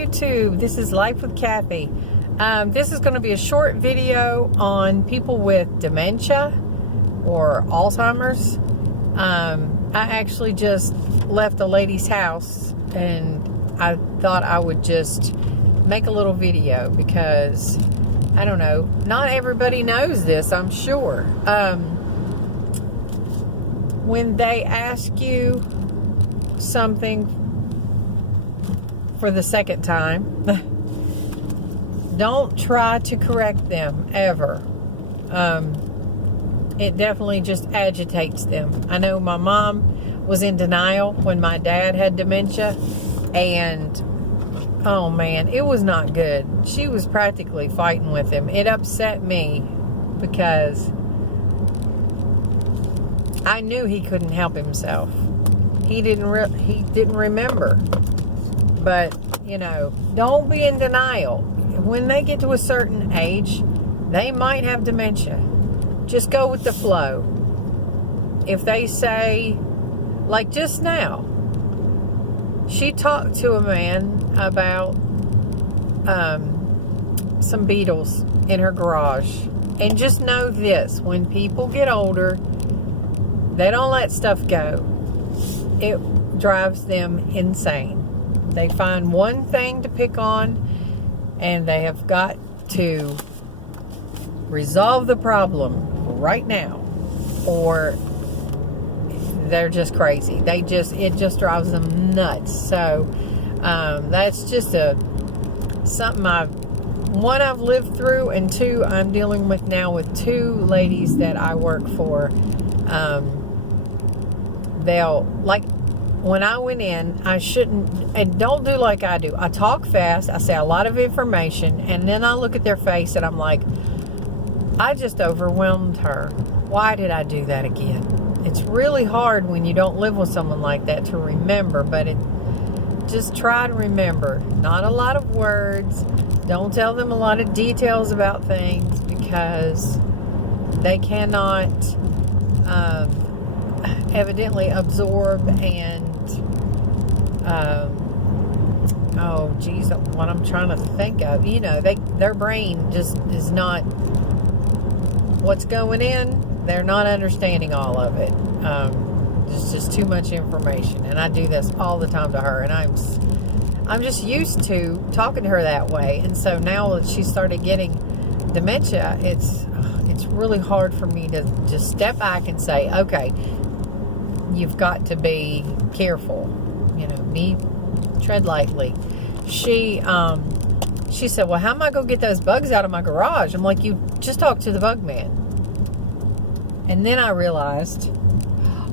YouTube. This is Life with Kathy. This is going to be a short video on people with dementia or Alzheimer's. I actually just left a lady's house and I thought I would just make a little video because, I don't know, not everybody knows this, I'm sure. When they ask you something for the second time, don't try to correct them ever. It definitely just agitates them. I know my mom was in denial when my dad had dementia, and oh man, it was not good. She was practically fighting with him. It upset me because I knew he couldn't help himself. He didn't remember. But, you know, don't be in denial. When they get to a certain age, they might have dementia. Just go with the flow. If they say, like just now, she talked to a man about some beetles in her garage. And just know this, when people get older, they don't let stuff go. It drives them insane. They find one thing to pick on, and they have got to resolve the problem right now, or they're just crazy. It just drives them nuts. So that's just something I've lived through, and two, I'm dealing with now with two ladies that I work for. They'll, like, when I went in, I shouldn't, and don't do like I do. I talk fast, I say a lot of information, and then I look at their face and I'm like, I just overwhelmed her. Why did I do that again? It's really hard when you don't live with someone like that to remember, but just try to remember. Not a lot of words. Don't tell them a lot of details about things because they cannot evidently absorb and oh geez, what I'm trying to think of, you know, their brain just is not what's going in. They're not understanding all of it. There's just too much information, and I do this all the time to her, and I'm just used to talking to her that way. And so now that she started getting dementia, it's really hard for me to just step back and say, okay, you've got to be careful, you know, tread lightly. She said, well, how am I going to get those bugs out of my garage? I'm like, you just talked to the bug man. And then I realized,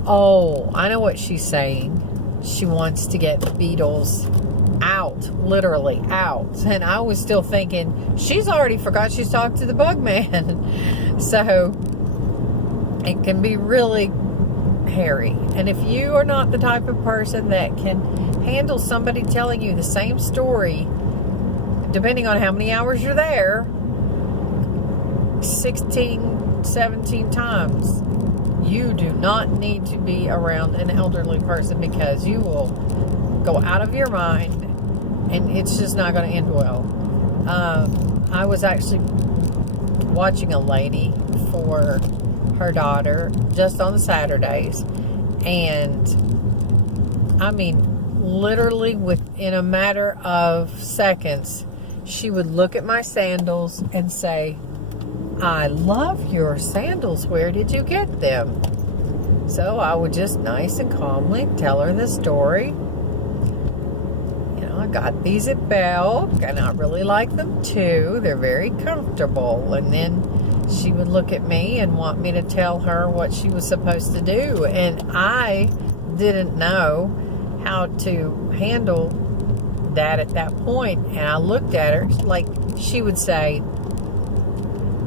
oh, I know what she's saying. She wants to get the beetles out, literally out. And I was still thinking, she's already forgot she's talked to the bug man. So it can be really hairy. And if you are not the type of person that can handle somebody telling you the same story, depending on how many hours you're there, 16, 17 times, you do not need to be around an elderly person because you will go out of your mind and it's just not going to end well. I was actually watching a lady for her daughter just on Saturdays, and I mean, literally within a matter of seconds, she would look at my sandals and say, I love your sandals. Where did you get them? So I would just nice and calmly tell her the story. You know, I got these at Belk, and I really like them too. They're very comfortable. And then she would look at me and want me to tell her what she was supposed to do. And I didn't know how to handle that at that point. And I looked at her like she would say,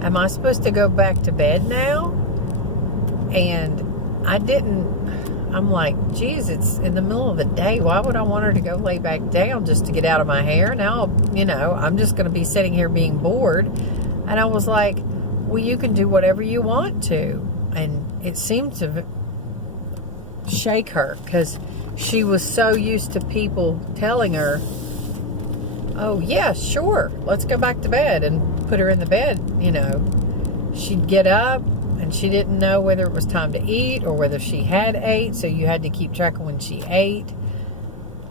am I supposed to go back to bed now? And I didn't. I'm like, geez, it's in the middle of the day. Why would I want her to go lay back down just to get out of my hair? Now, you know, I'm just going to be sitting here being bored. And I was like, well, you can do whatever you want to. And it seemed to shake her because she was so used to people telling her, oh yeah, sure, let's go back to bed, and put her in the bed, you know, she'd get up and she didn't know whether it was time to eat or whether she had ate, so you had to keep track of when she ate.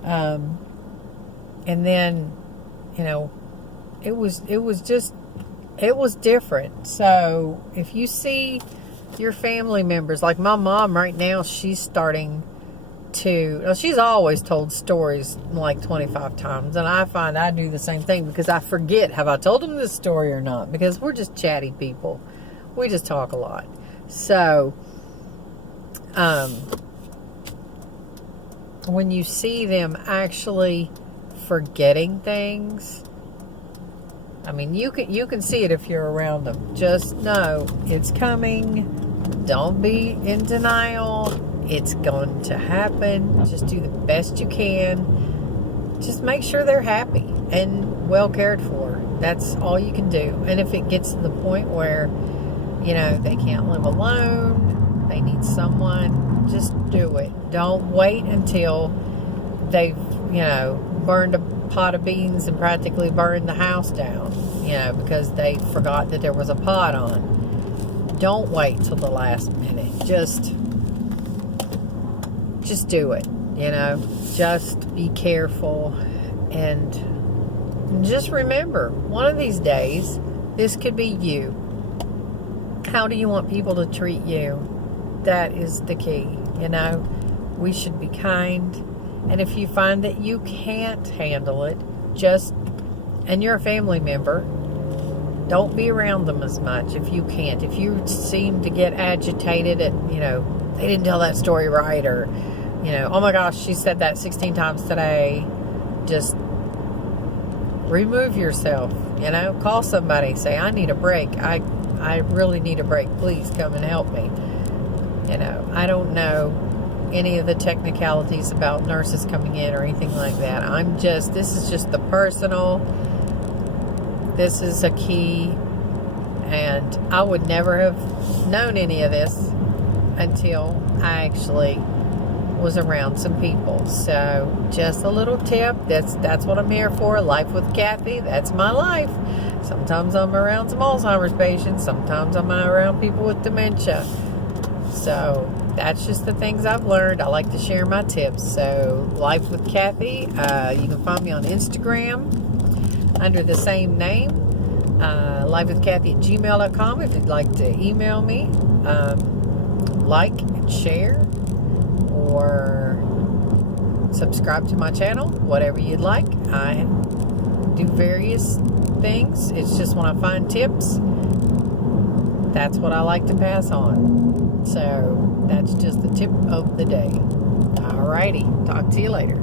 And then, you know, it was different. So if you see your family members, like my mom right now, she's starting to, well, she's always told stories like 25 times, and I find I do the same thing because I forget, have I told them this story or not? Because we're just chatty people. We just talk a lot. So, when you see them actually forgetting things, I mean, you can see it if you're around them. Just know it's coming. Don't be in denial. It's going to happen. Just do the best you can. Just make sure they're happy and well cared for. That's all you can do. And if it gets to the point where, you know, they can't live alone, they need someone, just do it. Don't wait until they've, you know, burned a pot of beans and practically burned the house down, you know, because they forgot that there was a pot on. Don't wait till the last minute. Just do it, you know. Just be careful, and just remember, one of these days, this could be you. How do you want people to treat you? That is the key, you know. We should be kind, and if you find that you can't handle it, and you're a family member, don't be around them as much if you can't. If you seem to get agitated at, you know, they didn't tell that story right, or, you know, oh my gosh, she said that 16 times today, just remove yourself, you know. Call somebody, say, I need a break. I really need a break. Please come and help me. You know, I don't know any of the technicalities about nurses coming in or anything like that. This is just the personal. This is a key. And I would never have known any of this until I actually was around some people. So just a little tip. That's what I'm here for. Life with Kathy. That's my life. Sometimes I'm around some Alzheimer's patients. Sometimes I'm around people with dementia. So that's just the things I've learned. I like to share my tips. So Life with Kathy. You can find me on Instagram under the same name. lifewithkathy@gmail.com if you'd like to email me. Like and share, or subscribe to my channel, whatever you'd like. I do various things. It's just when I find tips, that's what I like to pass on. So that's just the tip of the day. Alrighty, talk to you later.